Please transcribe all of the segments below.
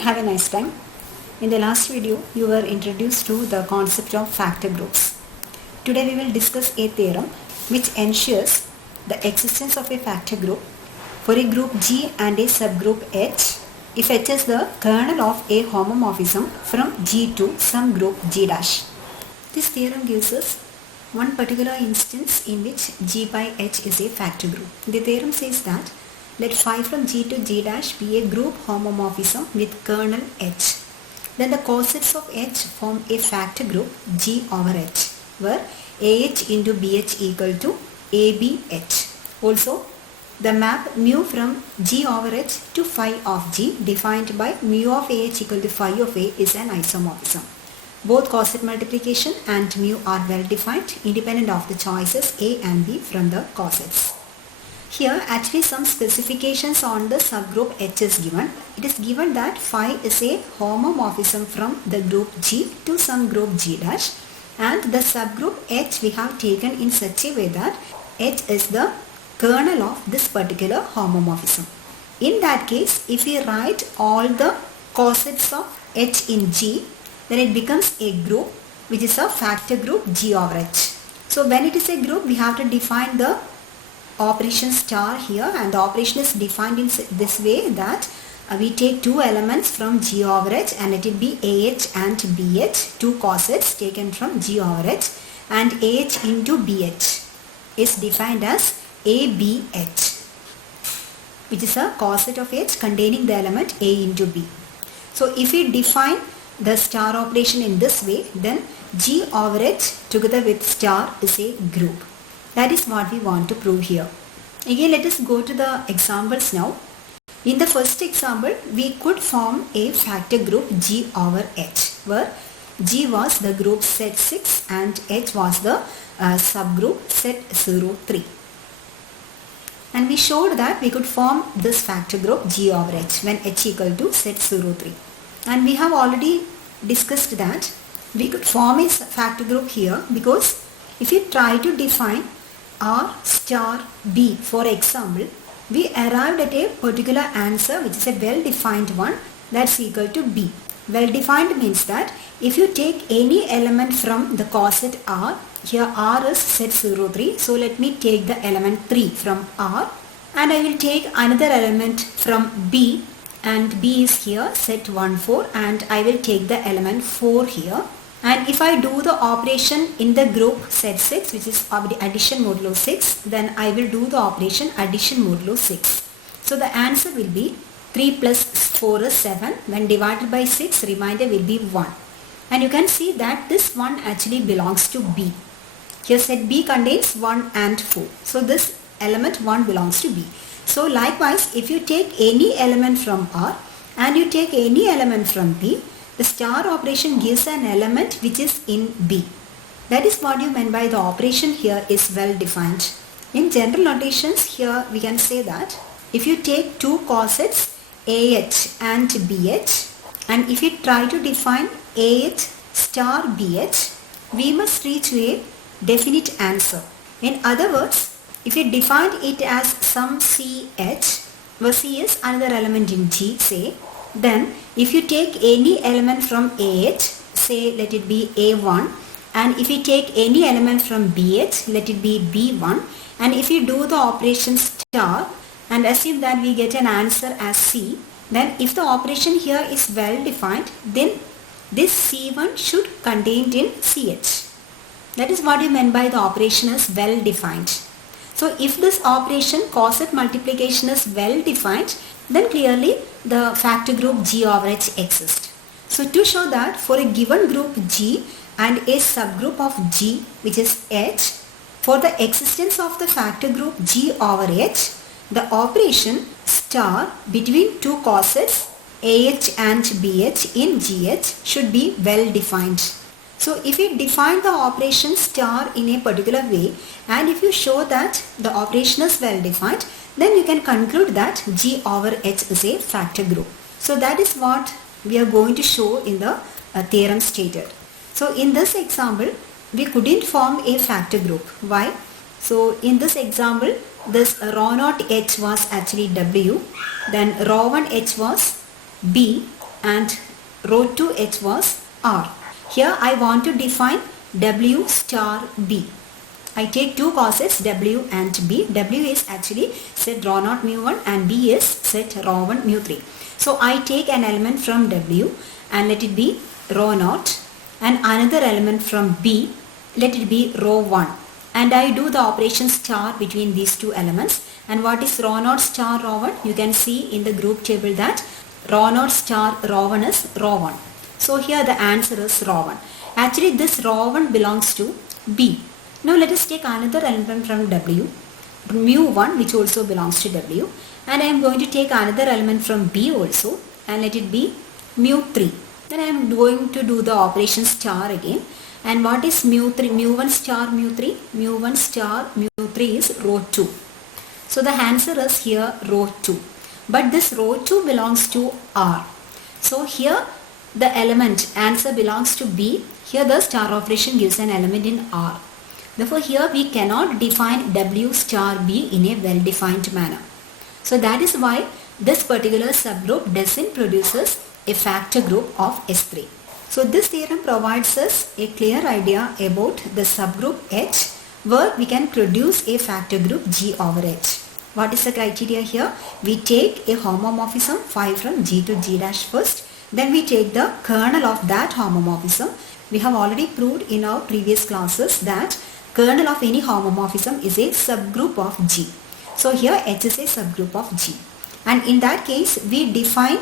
Have a nice time. In the last video, you were introduced to the concept of factor groups. Today we will discuss a theorem which ensures the existence of a factor group for a group G and a subgroup H if H is the kernel of a homomorphism from G to some group G dash. This theorem gives us one particular instance in which G by H is a factor group. The theorem says that let phi from G to G dash be a group homomorphism with kernel H. Then the cosets of H form a factor group G over H, where AH into BH equal to ABH. Also, the map mu from G over H to phi of G defined by mu of AH equal to phi of A is an isomorphism. Both coset multiplication and mu are well defined independent of the choices A and B from the cosets. Here actually some specifications on the subgroup H is given. It is given that phi is a homomorphism from the group G to some group G dash, and the subgroup H we have taken in such a way that H is the kernel of this particular homomorphism. In that case, if we write all the cosets of H in G, then it becomes a group which is a factor group G over H. So when it is a group, we have to define the operation star here, and the operation is defined in this way that we take two elements from G over H and let it be AH and BH, two cosets taken from G over H, and AH into BH is defined as ABH, which is a coset of H containing the element A into B. So if we define the star operation in this way, then G over H together with star is a group. That is what we want to prove here. Again, let us go to the examples now. In the first example, we could form a factor group G over H, where G was the group set 6 and H was the subgroup set 03. And we showed that we could form this factor group G over H when H equal to set 03. And we have already discussed that we could form a factor group here because if you try to define R star B, for example, we arrived at a particular answer which is a well-defined one, that's equal to B. Well-defined means that if you take any element from the coset R, here R is set 03, so let me take the element 3 from R, and I will take another element from B, and B is here set 14, and I will take the element 4 here. And if I do the operation in the group set 6, which is addition modulo 6, then I will do the operation addition modulo 6. So the answer will be 3 plus 4 is 7. When divided by 6, remainder will be 1. And you can see that this 1 actually belongs to B. Here set B contains 1 and 4. So this element 1 belongs to B. So likewise, if you take any element from R and you take any element from B, the star operation gives an element which is in B. That is what you meant by the operation here is well defined. In general notations, here we can say that if you take two cosets AH and BH, and if you try to define AH star BH, we must reach a definite answer. In other words, if you define it as some CH, where C is another element in G, say, then if you take any element from AH, say let it be A1, and if you take any element from BH, let it be B1, and if you do the operation star and assume that we get an answer as C, then if the operation here is well defined, then this C1 should contain in CH. That is what you meant by the operation is well defined. So if this operation coset multiplication is well defined, then clearly the factor group G over H exists. So to show that for a given group G and a subgroup of G which is H, for the existence of the factor group G over H, the operation star between two cosets AH and BH in GH should be well defined. So if you define the operation star in a particular way, and if you show that the operation is well defined, then you can conclude that G over H is a factor group. So that is what we are going to show in the theorem stated. So in this example, we couldn't form a factor group. Why? So in this example, this rho naught H was actually W, then rho 1 H was B, and row 2h was R. Here I want to define W star B. I take two cosets W and B. W is actually set rho naught mu 1 and B is set rho 1 mu 3. So I take an element from W and let it be rho naught, and another element from B, let it be rho 1, and I do the operation star between these two elements. And what is rho naught star rho 1? You can see in the group table that rho naught star rho 1 is rho 1. So here the answer is rho 1. Actually this rho 1 belongs to B. Now let us take another element from W, mu 1, which also belongs to W, and I am going to take another element from B also and let it be mu 3. Then I am going to do the operation star again. And what is mu 3? Mu 1 star mu 3? Mu 1 star mu 3 is rho 2. So the answer is here rho 2. But this rho 2 belongs to R. So here the element answer belongs to B. Here the star operation gives an element in R. Therefore here we cannot define W star B in a well defined manner. So that is why this particular subgroup doesn't produces a factor group of S3. So this theorem provides us a clear idea about the subgroup H, where we can produce a factor group G over H. What is the criteria here? We take a homomorphism phi from G to G dash first. Then we take the kernel of that homomorphism. We have already proved in our previous classes that kernel of any homomorphism is a subgroup of G. So here H is a subgroup of G. And in that case we define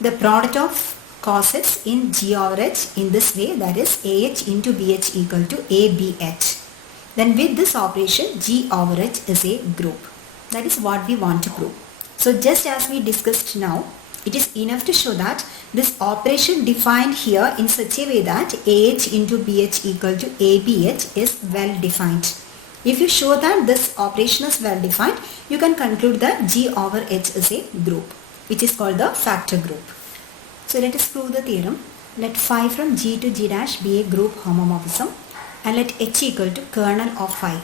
the product of cosets in G over H in this way, that is AH into BH equal to ABH. Then with this operation G over H is a group. That is what we want to prove. So just as we discussed now, it is enough to show that this operation defined here in such a way that AH into BH equal to ABH is well defined. If you show that this operation is well defined, you can conclude that G over H is a group, which is called the factor group. So let us prove the theorem. Let phi from G to G dash be a group homomorphism and let H equal to kernel of phi.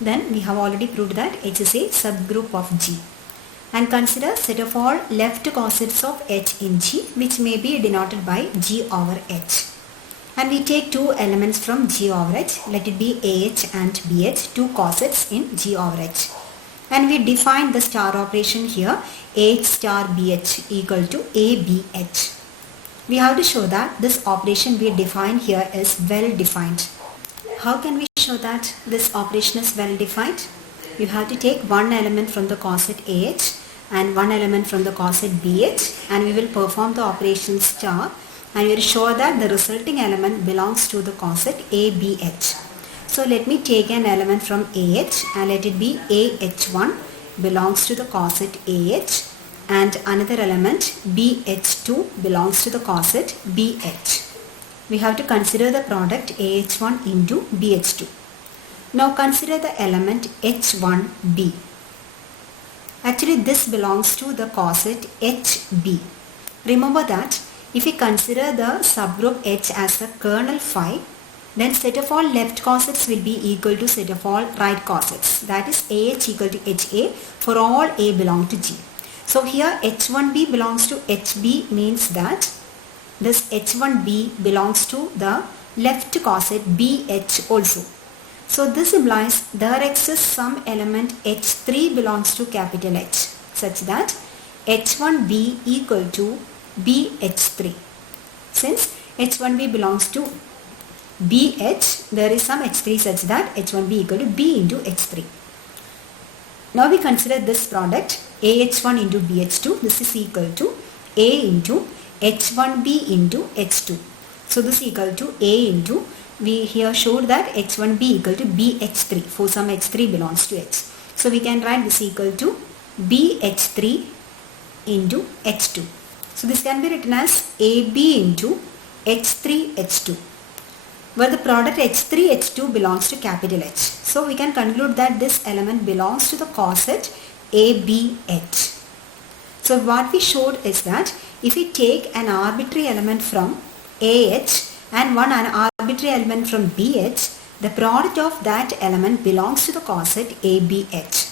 Then we have already proved that H is a subgroup of G. And consider set of all left cosets of H in G, which may be denoted by G over H. And we take two elements from G over H, let it be AH and BH, two cosets in G over H. And we define the star operation here, AH star BH equal to ABH. We have to show that this operation we define here is well defined. How can we show that this operation is well defined? You have to take one element from the coset AH and one element from the coset BH, and we will perform the operation star, and we will show that the resulting element belongs to the coset ABH. So let me take an element from AH and let it be AH1 belongs to the coset AH, and another element BH2 belongs to the coset BH. We have to consider the product AH1 into BH2. Now consider the element H1B. Actually this belongs to the coset HB. Remember that if we consider the subgroup H as the kernel phi, then set of all left cosets will be equal to set of all right cosets. That is AH equal to HA for all A belong to G. So here H1B belongs to HB means that this H1B belongs to the left coset BH also. So this implies there exists some element H3 belongs to capital H such that H1B equal to BH3. Since H1B belongs to BH, there is some H3 such that H1B equal to B into H3. Now we consider this product AH1 into BH2. This is equal to A into H1B into H2. So this is equal to A into, we here showed that H1B equal to BH3 for some H3 belongs to H. So we can write this equal to BH3 into H2. So this can be written as AB into H3 H2, where the product H3 H2 belongs to capital H. So we can conclude that this element belongs to the coset ABH. So what we showed is that if we take an arbitrary element from AH and one arbitrary element from BH, the product of that element belongs to the coset ABH.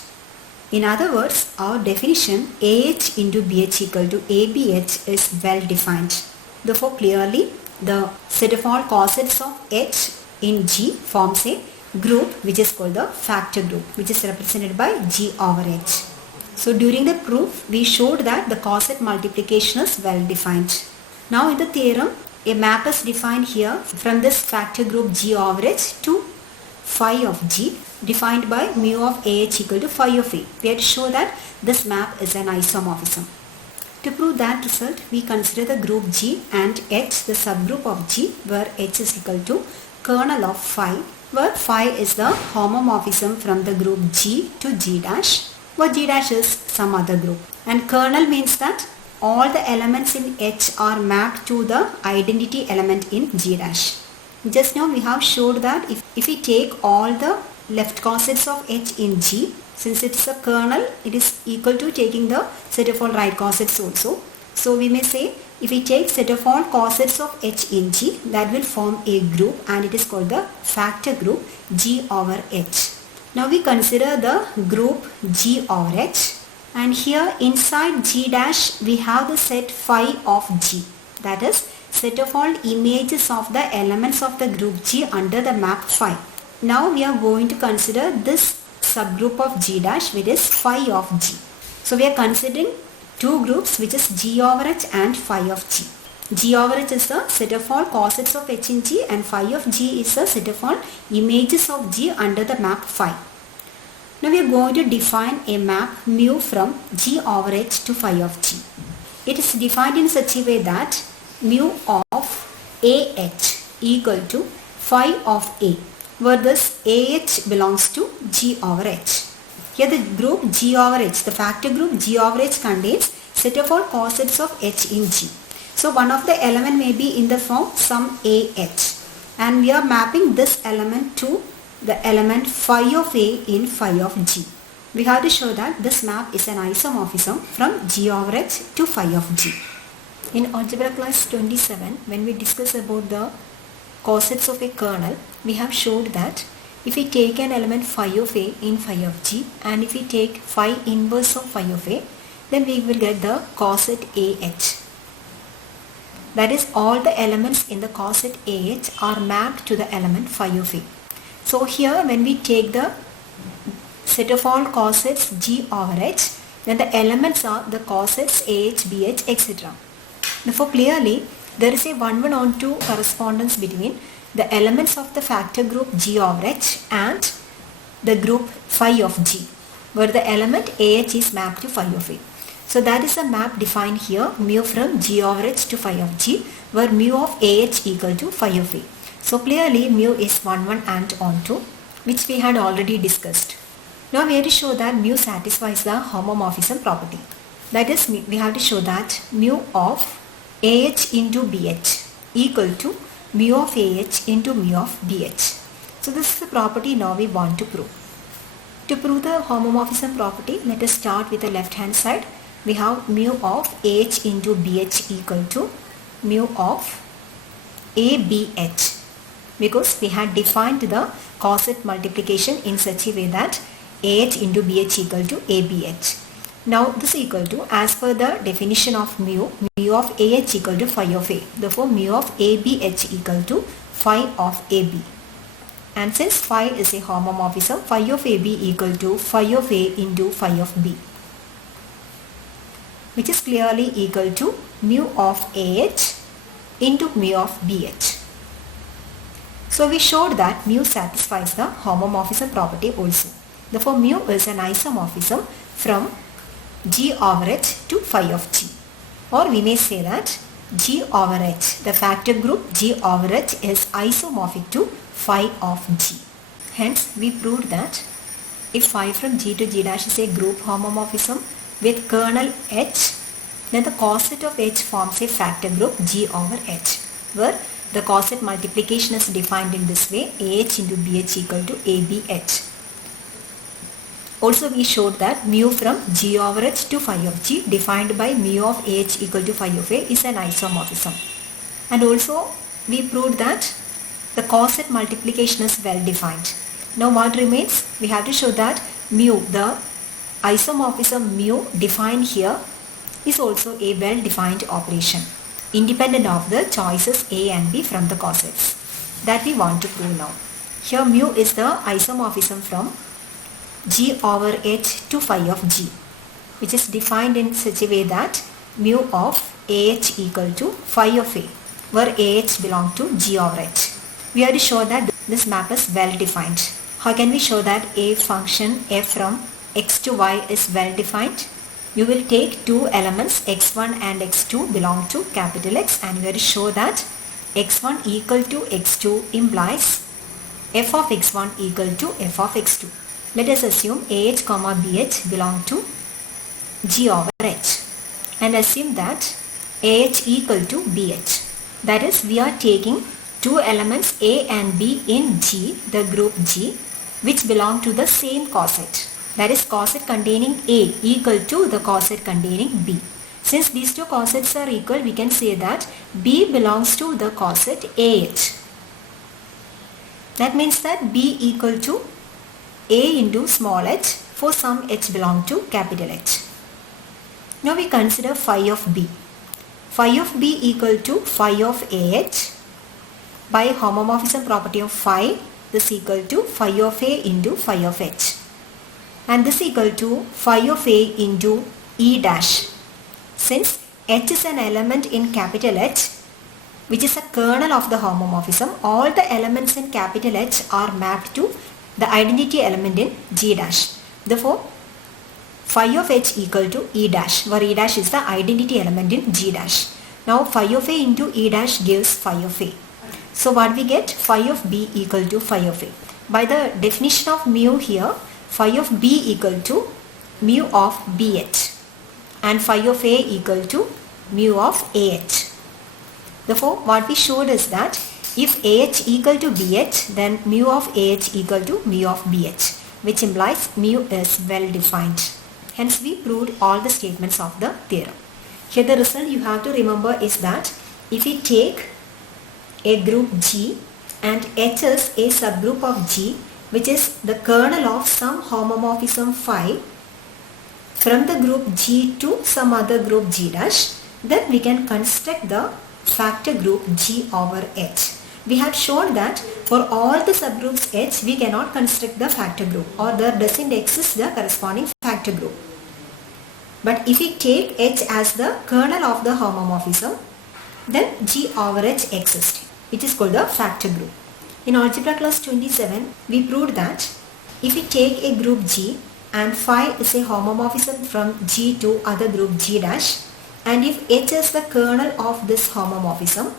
In other words, our definition AH into BH equal to ABH is well defined. Therefore, clearly the set of all cosets of H in G forms a group which is called the factor group, which is represented by G over H. So during the proof, we showed that the coset multiplication is well defined. Now in the theorem, a map is defined here from this factor group G over H to phi of G, defined by mu of AH equal to phi of A. We have to show that this map is an isomorphism. To prove that result, we consider the group G and H the subgroup of G, where H is equal to kernel of phi, where phi is the homomorphism from the group G to G dash, where G dash is some other group. And kernel means that all the elements in H are mapped to the identity element in G dash. Just now we have showed that if we take all the left cosets of H in G, since it's a kernel, it is equal to taking the set of all right cosets also. So we may say if we take set of all cosets of H in G, that will form a group and it is called the factor group G over H. Now we consider the group G over H, and here inside G dash we have the set phi of G, that is set of all images of the elements of the group G under the map phi. Now we are going to consider this subgroup of G dash, which is phi of G. So we are considering two groups, which is G over H and phi of G. G over H is the set of all cosets of H in G, and phi of G is the set of all images of G under the map phi. Now we are going to define a map mu from G over H to phi of G. It is defined in such a way that mu of AH equal to phi of A, where this AH belongs to G over H. Here the group G over H, the factor group G over H contains set of all cosets of H in G. So one of the element may be in the form some AH, and we are mapping this element to the element phi of A in phi of G. We have to show that this map is an isomorphism from G over H to phi of G. In algebra class 27, when we discuss about the cosets of a kernel, we have showed that if we take an element phi of A in phi of G, and if we take phi inverse of phi of A, then we will get the coset AH. That is, all the elements in the coset AH are mapped to the element phi of A. So here when we take the set of all cosets G over H, then the elements are the cosets AH, BH, etc. Therefore clearly there is a 1:1 correspondence between the elements of the factor group G over H and the group phi of G, where the element AH is mapped to phi of A. So that is a map defined here, mu from G over H to phi of G, where mu of AH equal to phi of A. So clearly mu is 1:1 and onto, which we had already discussed. Now we have to show that mu satisfies the homomorphism property. That is, we have to show that mu of AH into BH equal to mu of AH into mu of BH. So this is the property now we want to prove. To prove the homomorphism property, let us start with the left hand side. We have mu of AH into BH equal to mu of ABH, because we had defined the coset multiplication in such a way that AH into BH equal to ABH. Now this is equal to, as per the definition of mu of AH equal to phi of A. Therefore mu of ABH equal to phi of AB. And since phi is a homomorphism, phi of AB equal to phi of A into phi of B, which is clearly equal to mu of AH into mu of BH. So we showed that mu satisfies the homomorphism property also. Therefore mu is an isomorphism from G over H to phi of G. Or we may say that G over H, the factor group G over H is isomorphic to phi of G. Hence we proved that if phi from G to G dash is a group homomorphism with kernel H, then the coset of H forms a factor group G over H, where the coset multiplication is defined in this way: AH into BH equal to ABH. Also we showed that mu from G over H to phi of G defined by mu of AH equal to phi of A is an isomorphism. And also we proved that the coset multiplication is well defined. Now what remains? We have to show that mu, the isomorphism mu defined here, is also a well defined operation. independent of the choices A and B from the cosets. That we want to prove now. Here mu is the isomorphism from G over H to phi of G, which is defined in such a way that mu of AH equal to phi of A, where AH belongs to G over H. We have to show that this map is well defined. How can we show that a function f from x to y is well defined? You will take two elements x1 and x2 belong to capital X, and you have to show that x1 equal to x2 implies f of x1 equal to f of x2. Let us assume AH comma BH belong to G over H and assume that AH equal to BH. That is, we are taking two elements A and B in G, the group G, which belong to the same coset. That is, coset containing A equal to the coset containing B. Since these two cosets are equal, we can say that B belongs to the coset AH. That means that B equal to A into small h for some h belong to capital H. Now we consider phi of B. Phi of B equal to phi of AH. By homomorphism property of phi, this equal to phi of A into phi of H. And this equal to phi of A into E dash. Since H is an element in capital H, which is a kernel of the homomorphism, all the elements in capital H are mapped to the identity element in G dash. Therefore, phi of H equal to E dash, where E dash is the identity element in G dash. Now phi of A into E dash gives phi of A. So what we get? Phi of B equal to phi of A. By the definition of mu here, phi of B equal to mu of BH and phi of A equal to mu of AH. Therefore, what we showed is that if AH equal to BH, then mu of AH equal to mu of BH, which implies mu is well defined. Hence, we proved all the statements of the theorem. Here the result you have to remember is that if we take a group G and H is a subgroup of G, which is the kernel of some homomorphism phi from the group G to some other group G dash, then we can construct the factor group G over H. We had shown that for all the subgroups H, we cannot construct the factor group, or there doesn't exist the corresponding factor group. But if we take H as the kernel of the homomorphism, then G over H exists, which is called the factor group. In algebra class 27, we proved that if we take a group G and phi is a homomorphism from G to other group G dash, and if H is the kernel of this homomorphism,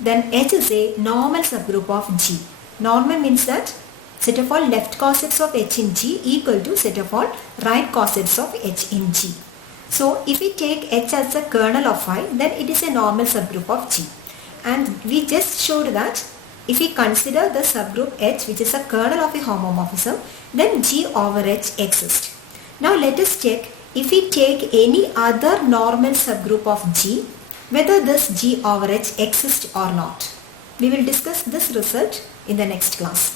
then H is a normal subgroup of G. Normal means that set of all left cosets of H in G equal to set of all right cosets of H in G. So if we take H as a kernel of phi, then it is a normal subgroup of G. And we just showed that if we consider the subgroup H, which is a kernel of a homomorphism, then G over H exists. Now let us check if we take any other normal subgroup of G, whether this G over H exists or not. We will discuss this result in the next class.